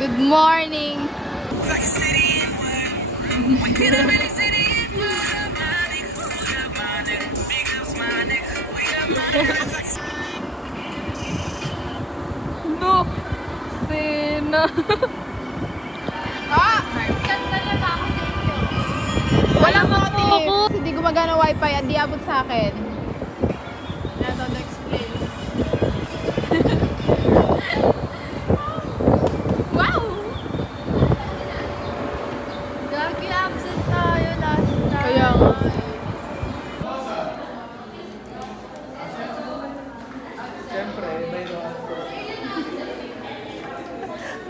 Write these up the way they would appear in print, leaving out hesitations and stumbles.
Good morning. No, Sina. Ganda na ba ako sa inyo? Walang motive. Hindi gumagana wifi at di abot sa akin. Kaya don't explain. Wow! Gagi absent tayo last time. Kaya nga. Siyempre, may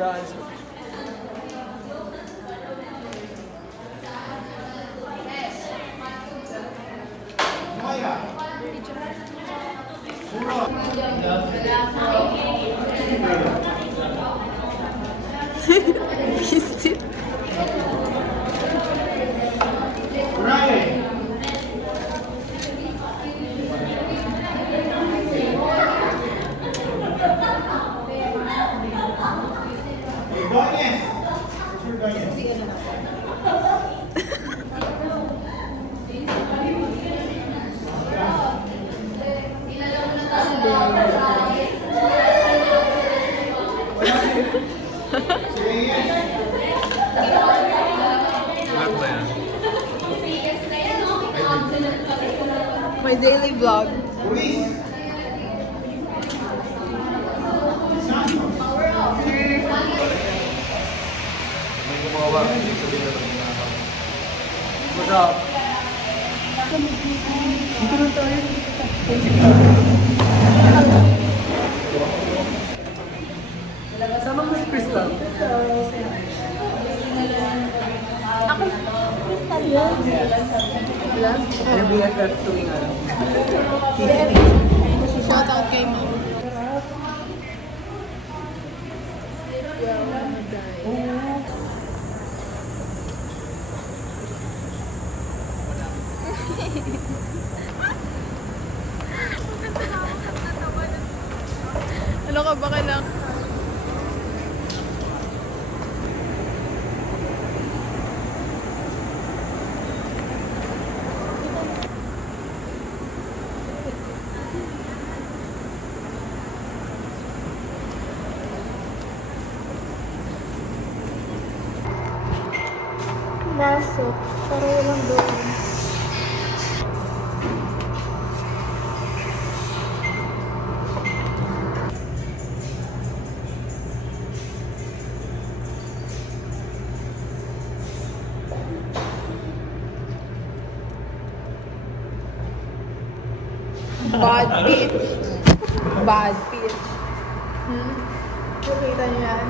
dance. Visit. My daily vlog. What's up? Dito na tayo. Sama mo si Crystal. Ako, Crystal yun. Your BFF tuwing ano? Shoutout kay mom. Ano ka ba kailang? Pasok, pero walang doon. Bad pitch. Bad pitch. Nakita niyo yan?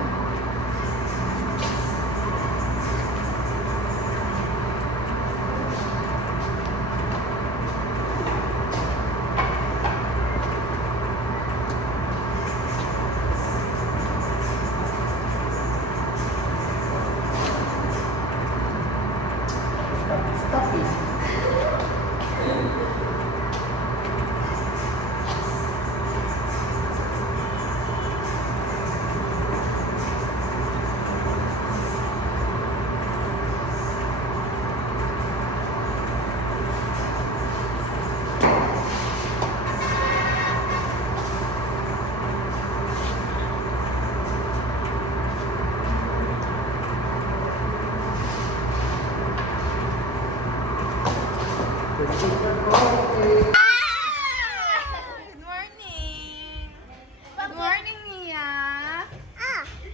Stop it. Good morning! Good morning, Nia!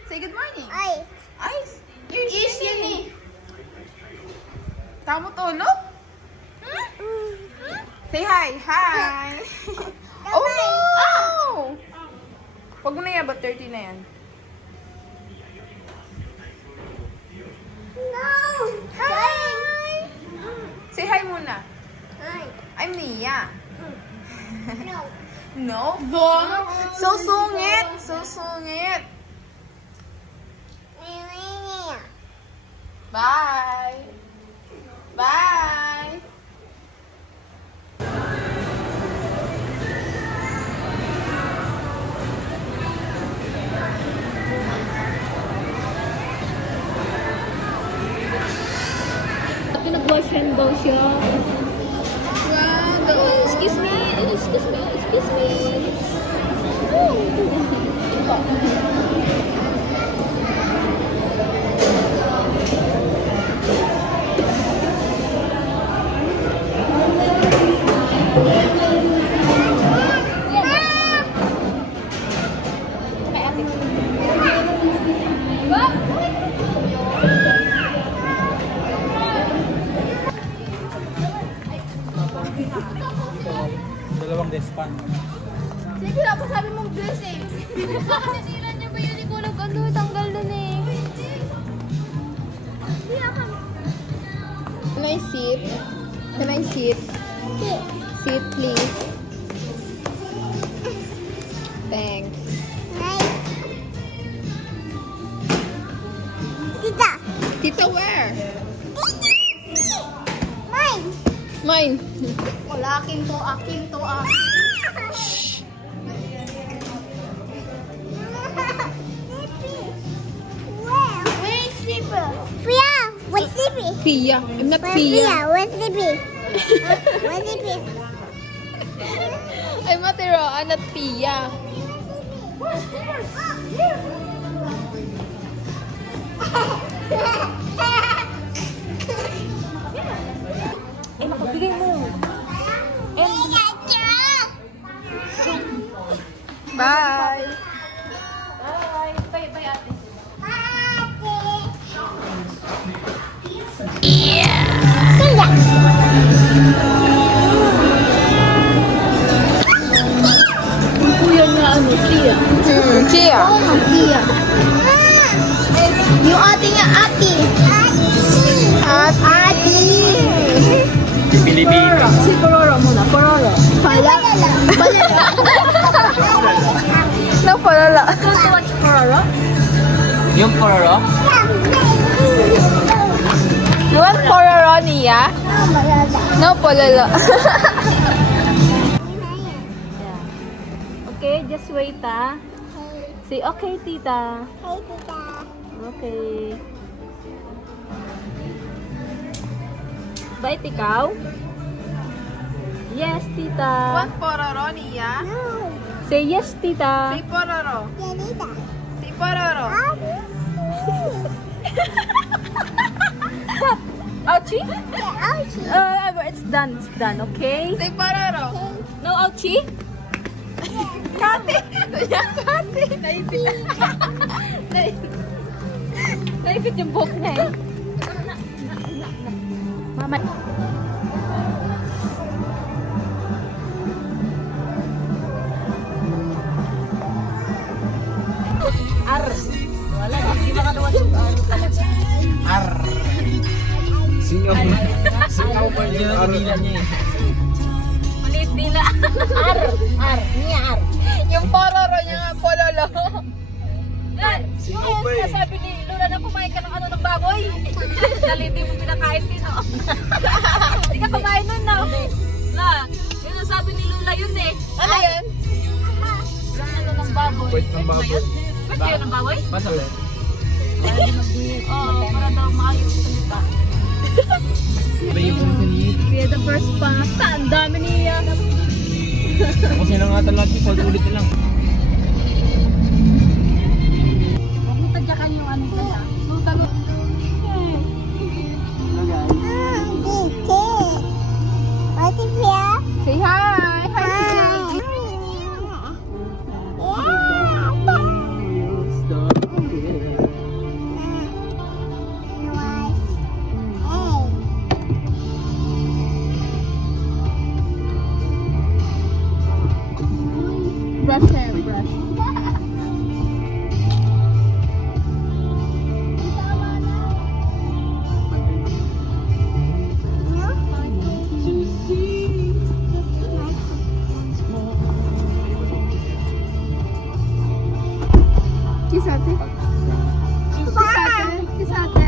Say good morning! Ice! Is yun eh. Tamo tulog? Say hi! Hi! Oh no! Huwag mo na yan, but 30 na yan. Hi! Say hi muna. I'm Nia. No? So sungit! So sungit! Bye! Bye! daw siya. Wow, Excuse me. Excuse me. Excuse me. Dalawang despan. Sige lang, sabi mong bless eh. Sinila niya ba yun? Ikaw nag-ano, tanggal na eh. Can I sit? Can I sit? Sit, please. Thanks. Tita! Tita, where? Mine! Mine. Wala, akin to, akin to, Where is Slipper? Fia! Where's Slippy? Pia. I'm not Pia. Where's Slippy? Where's Slippy? I'm Matero. I'm not Pia. Eh, nakabigay mo. Bye. Bye, bye, ate. Kuya na ano, Tia. Chia. Fia. Yung ate niya, ate. Ate. Pilipino. Si Pororo muna, Pororo. Palala. Napalala. Want to watch Pororo? Yung pororo? You want Pororo, Nia? No, pololo. Okay, just wait ah. Say okay, tita. Hey, tita. Okay. Bait ikaw? Yes, tita. Want Pororo, Nia? No. Say yes, tita. Say Pororo. Yanita. Say Pororo. Ouchie? Yeah, ouchie. It's done. It's done, okay? Say Pororo. No ouchie? Kate. Kate. Naipit. Naipit yung buhok niya eh. Mama. Wala, hindi makatuwa yung Ar. Singaw. Singaw pa niya. Arila niya eh. Maliit nila. Yung Pororo niya nga, pololo. Yung sinasabi ni Lola na kumain ka ng ano ng baboy. Dali hindi mo pinakain din, no? Hindi ka kumain nun, no? Na, yun ang sabi ni Lola yun eh. Ano yan? Yung ano ng baboy. Wait ng baboy. Pwede yun ng baboy? Masal eh. Oo, para daw maayos salita. May ibon sa niya. Kaya the first pasta, ang dami niya. Kasi na nga talaga, ulit na lang. Huwag mo tadyakan yung ano nila. Say hi. Hi. Brush hair, brush. Kiss ate. Kiss ate. Kiss ate.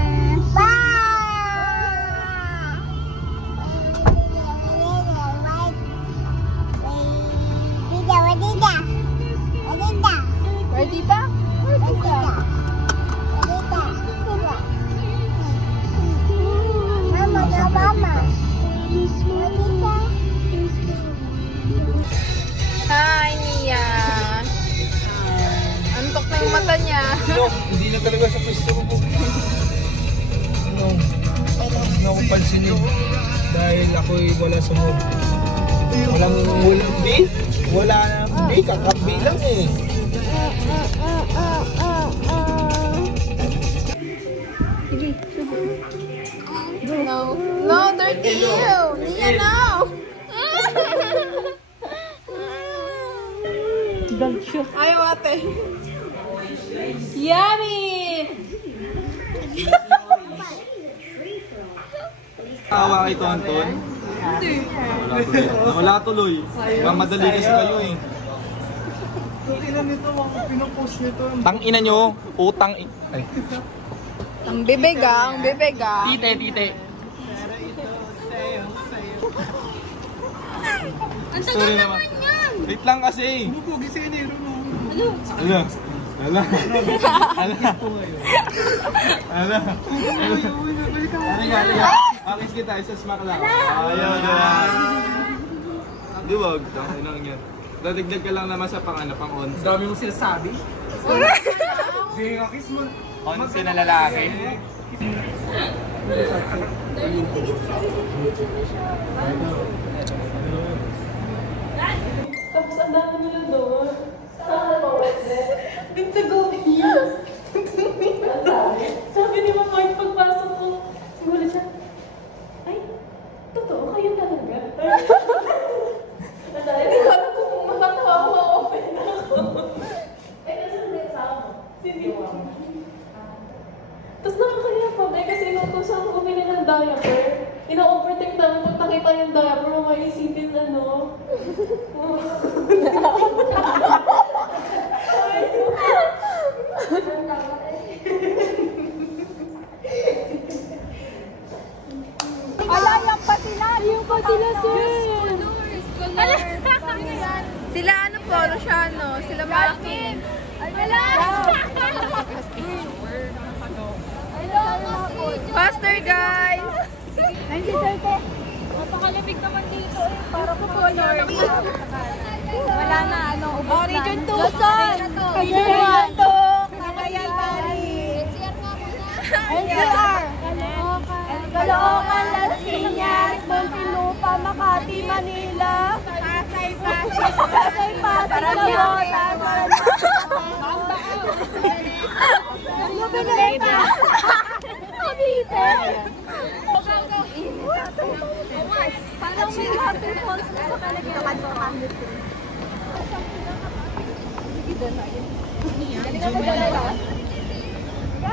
Where tita? Where tita? Mama. Ano? Hindi na talaga sa pwesto ko. Ano? Hindi ako pansinin. Dahil ako'y wala sa mood. Walang B? Wala na B, kakabi lang eh. No. No, dirty you. Nia, no. Ayaw ate. Yummy! Tawa kay Tonton? Hindi. Wala tuloy. Madali kasi kayo eh. Tangina nito, pinapost nito. Tangina nyo, utang ay. Ang bibega, ang bibega. Tite. Ang tagal naman yan! Wait lang kasi. Bubugi si Enero mo. Ala. Akis kita, isa smack lang. Ayaw na. Di wag, tanginang yan. Dadagdag ka lang naman sa pang-on. Dami mo sila sabi. Sige, akis mo. Onse na lalaki. Tapos ang dami nila doon. Saan ba pwede? Dito sa Gobies. Sabi ni Mama, pagpasok ko, simula siya, ay, totoo kayo talaga? Hindi ko alam kung matatawa ko ma-open ako. Eh, kasi hindi kasama. Hindi mo ako. Tapos nakakaya pa, kasi inutusan ko bumili ng diaper. Ina-overtake namin pag nakita yung diaper, maisipin na, no? Alayang pa sila. Yung pa sila, sir. Sila ano po, Luciano. Sila Maki. Ay, wala. Faster, guys. Ay, si Sir Te. Napakalamig naman dito eh. Para po po, Lord. Wala na, ano, ubos na. Region 2. Luzon. Region 2. Cagayan Valley. NCR. Caloocan, Las Piñas, Muntinlupa, Makati, Manila. Pasay, Tabotan, Parang may water falls na sa kalagyan ko.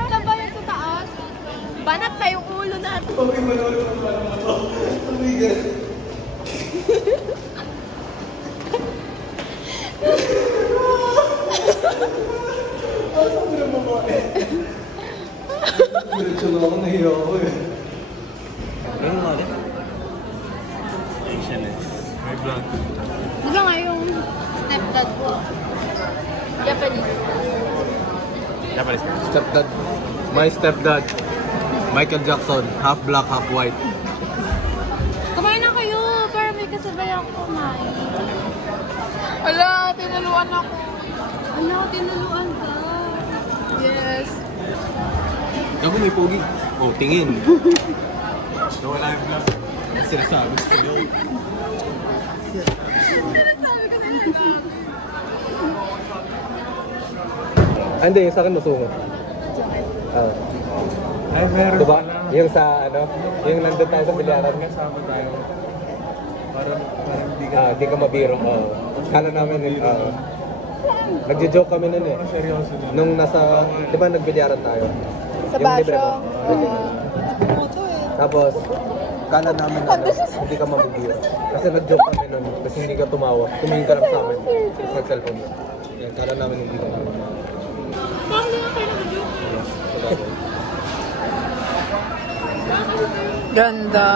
Saan ba yung taas? Banat na yung ulo natin. Okay, manalo ka para mato. Tumigil. Ano na mo mo eh? Diretso na ako, nahiya ako eh. Ano nga rin? Asian eh. May vlog. Di ba nga yung Stepdad ko. Japanese. Stepdad. My stepdad. Michael Jackson. Half black, half white. Kumain na kayo para may kasabay ako kumain. Wala, tinaluan ako. Ano, tinuluan ka? Yes. Ako may pogi. Oh, tingin. So wala yung vlog. Sinasabi ko sa'yo. Sinasabi ko sa inyo. Hindi, yung sa akin masungo. Ay, meron diba? Yung sa ano, yung nandun tayo sa bilyaran. Kasama tayo. Parang di ka mabiro. Kala namin, nagjo-joke kami nun eh. Seryoso na. Nung nasa, di ba nagbilyaran tayo? Sa yung libre basyo. mo. Tapos, kala namin na hindi ka mabibiro. Kasi nag-joke kami nun, kasi hindi ka tumawa. Tumingin ka lang sa amin. Tapos nag-cellphone mo. Yan, kala namin hindi ka mabibiro. Bakit na kayo nag-joke? Ganda.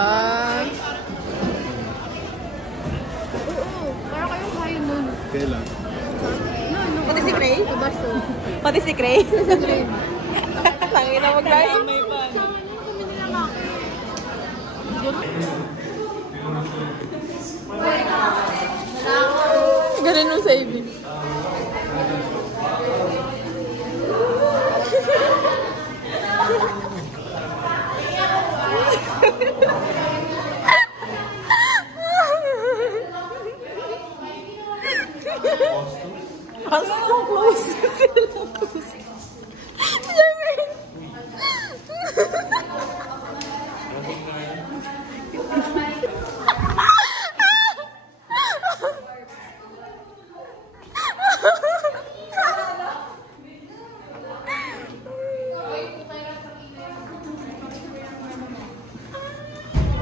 Para kayong kayo nun. Kailan? Pati si Cray? Pati si Cray? Tangin na mag-live. Kami nila Maki. Ganun yung saving. So close. So close. Jermaine.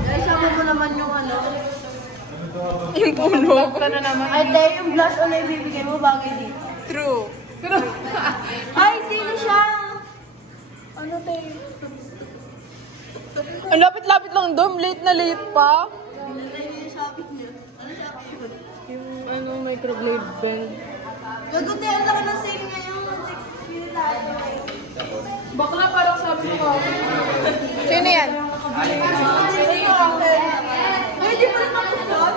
Guys, sabi mo naman yung ano. Yung puno. Na naman. Ay, tayo yung blush on na ibibigay mo bagay dito. True. Ay, sino siya? Ano tayo? Ang lapit-lapit lang doon. Late na late pa. Ano yung shopping niyo? Ano shopping yun? Yung ano, microblade bend. Gagot na, ang laki ng sale ngayon. 6 minutes tayo. Bakla parang sabi ko ako. Sino yan? Uy, di ba rin tapos doon?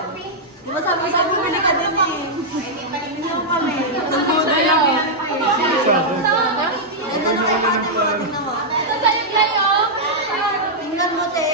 Di ba sabi sa'yo, bili ka din eh. Bili mo kami. Ito na kayo ate mo, tingnan mo. Tingnan mo, te.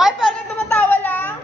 Ay, parang tumatawa lang.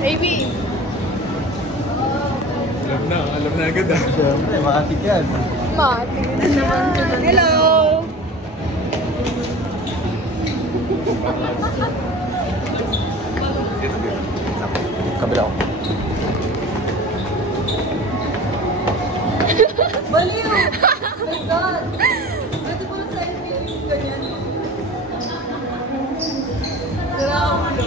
Baby. Alam na agad ah. Siyempre, maatik yan. Mati. Hello. Kabila ko. Baliw! Oh my God! Pwede mo na sa inyo ganyan. Grabe.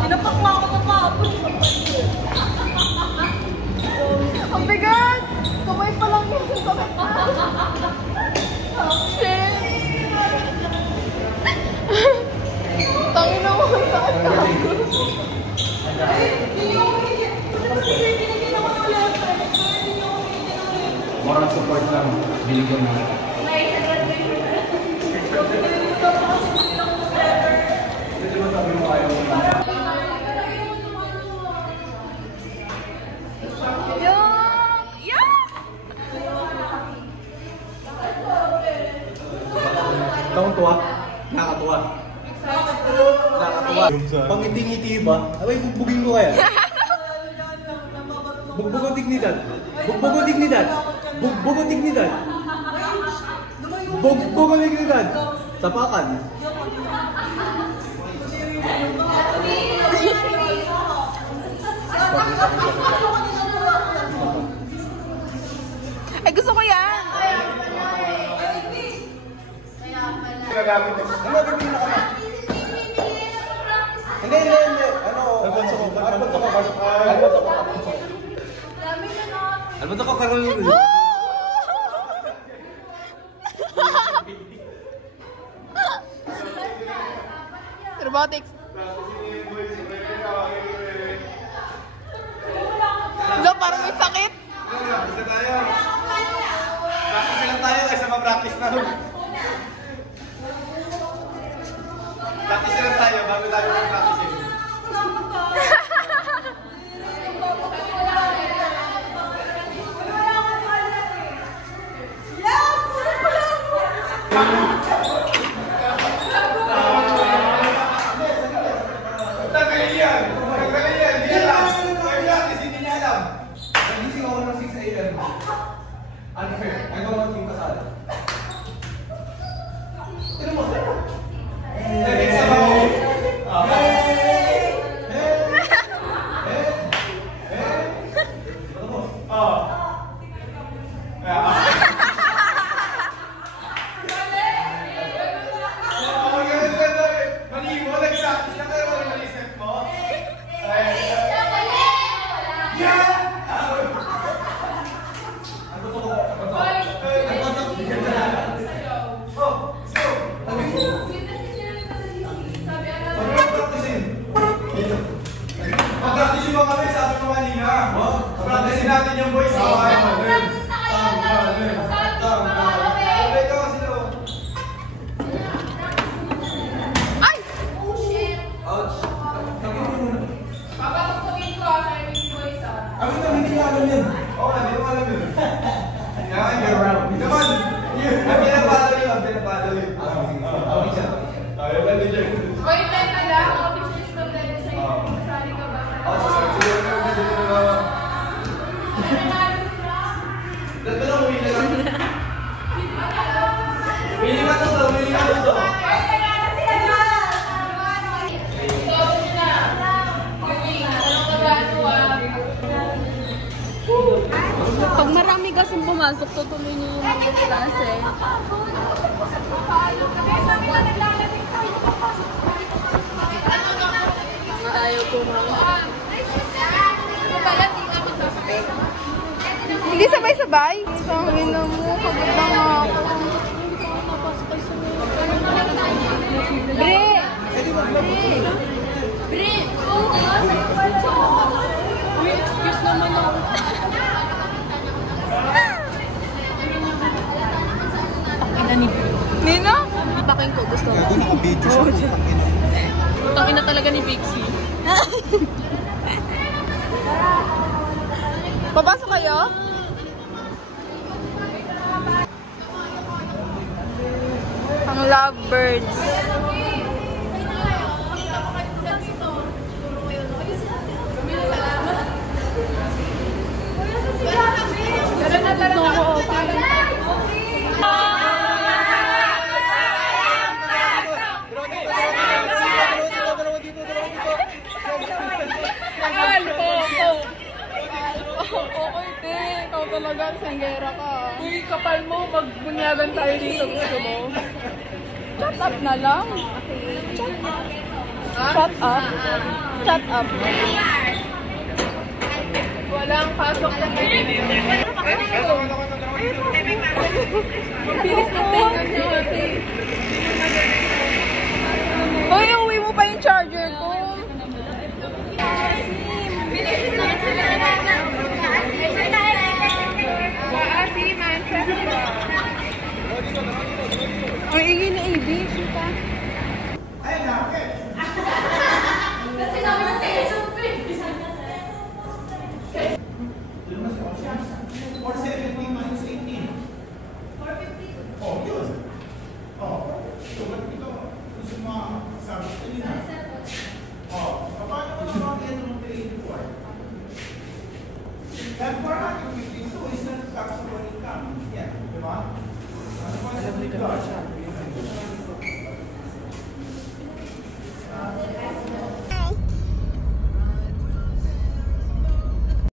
Pinapak mo ako na paapos sa paligid. Ang bigat! Kamay pa lang yun. Sakit na. Shit! Tangin na mo. Sakit ka. Moral support lang. Binigyan mo. Taong tuwa? Nakakatuwa. Nakakatuwa. Pag ngiti-ngiti ba? Abay, bugbugin ko kaya. Bugbog ang dignidad. Bugbog ang dignidad. Bugbog ang dignidad. Bugbog ang dignidad. Sapakan. Ay, gusto ko yan. Gagamit ko. Ano, bibili na kami. Hindi. Ano? Alfonso ko. Alfonso ko, karoon yun. Robotics. Lo, parang may Bakit? Practice na tayo. Practice lang tayo kaysa ma-practice na. Practice lang tayo bago tayo mag-practice. Tagalin yan! Hindi alam! Practice, hindi niya alam! Nagising ako ng 6 a.m. Unfair. Nagawa ko yung kasala. Tignan mo. Sa baho. Maligo, nag-practice na kayo ng mali-set mo. Mag-practice mo kami, sabi mo kanina. Practice natin yung voice. Kami na hindi ko alam yun. Oo, hindi ko alam yun. Come on! I'm gonna follow you. Okay siya. Ayaw ka din dyan. Oy, tayo na lang. Ako pictures ng dahil sa'yo. Masali ka ba? Siguro na yung video na lang. Dahil ba lang, uwi na lang. Willing ka to. Pag marami kasing pumasok, tutuloy niyo yung klase. Ayaw ko mga. Hindi sabay-sabay. Sangin na mo, kapag lang ako. Bre! Bre! Oo, sa'yo pala. Uy, excuse naman ako. Nino? Ipakin ko, gusto mo. Tangina talaga ni Pixie. Papasok kayo? Ang lovebirds. Ikaw talaga, sanggera ka. Uy, kapal mo, magbunyagan tayo dito. Gusto mo? Shut up na lang. Shut up. Shut up. Walang pasok na kayo. Bilis na tenga niyo, ate. Uy, uwi mo pa yung charger ko. Ang ingay na AB, kita. Ayun na, okay. Kasi namin na sa'yo, super. 470 minus 18. 450. Oh, yun. Oh, so ba't ito? Gusto mo sabi ko yun na. Oh, paano ko naman ito ng 384? That 452 is not taxable income. Yan, di ba? Ano pa sa